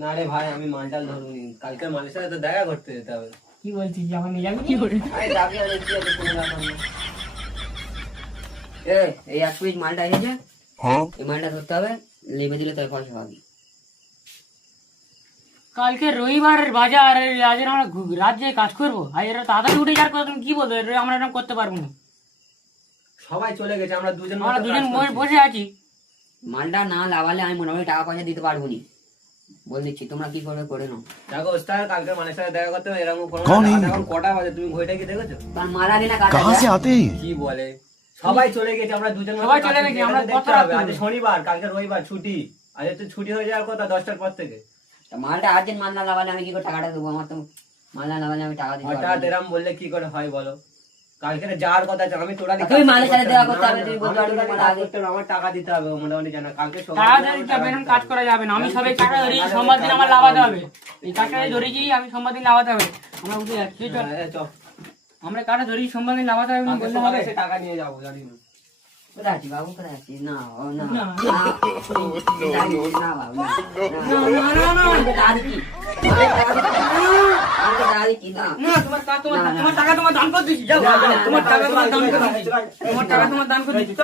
না রে ভাই, আমি মালটাল ধরুনি, কালকে মালের সাথে তো দেখা করতে যেতে হবে। কি বলছিস, আমার নিয়ে যাবি? কি করে এই 1 পিস মালটা এসেছে, এই মালটা ধরতে হবে, লেবে দিলে তোর পয়সা পাবি। কালকে রবিবার বাজার, আজ আমরা রাজ্যে কাজ করবো, আর এরা তাড়াতাড়ি উঠে যাওয়ার কথা, তুমি কি বলতো? আমরা এরকম করতে পারবো না, সবাই চলে গেছে, আমরা দুজন বসে আছি। মালটা না লাগালে আমি মোটামুটি টাকা পয়সা দিতে পারবো নি, বল দিচ্ছি, তোমরা কি করবে করে নাও। দেখো ওস্তাদ, কালকে মালের সাথে দেখা করতে হবে, এরকম এখন কটা বাজে তুমি ঘড়িটা কি দেখেছো? কারণ মালা দিনা কাজ কি বলে, সবাই চলে গেছে, আমরা দুজন সবাই চলে গেছি, আমরা কত রাত আজ শনিবার, কালকে রবিবার ছুটি, আজ তো ছুটি হয়ে যাওয়ার কথা 10টার পর থেকে। মালটা আর্জেন্ট মাল না লাগালে আমি কি করে টাকাটা দেবো? আমার তো মাল না লাগালে আমি টাকা দিতে পারবো হঠাৎ না। এরম বললে কি করে হয় বলো? কালকে যাওয়ার কথা আছে, আমি তোরা তুমি মালের সাথে দেখা করতে হবে, তুমি বলতে পারবে না আগে। আমার টাকা দিতে হবে মোটামুটি, জানা কালকে কাজ করা যাবে না, আমি সবাই টাকা ধরি, সোমবার দিন আমার লাগাতে হবে, এই কাজটা ধরেছি আমি, সোমবার দিন লাগাতে হবে। আমরা উঠে যাচ্ছি, আমরা কাটা ধরি, সোমবার দিন লাগাতে হবে, বলতে হবে। টাকা নিয়ে যাবো, জানি না কোথায় আছি বাবু, কোথায় আছি? না না না। না বাবু, তোমার টাকা তোমার দান করে দিচ্ছি, তোমার টাকা তোমার দান করে দিচ্ছি।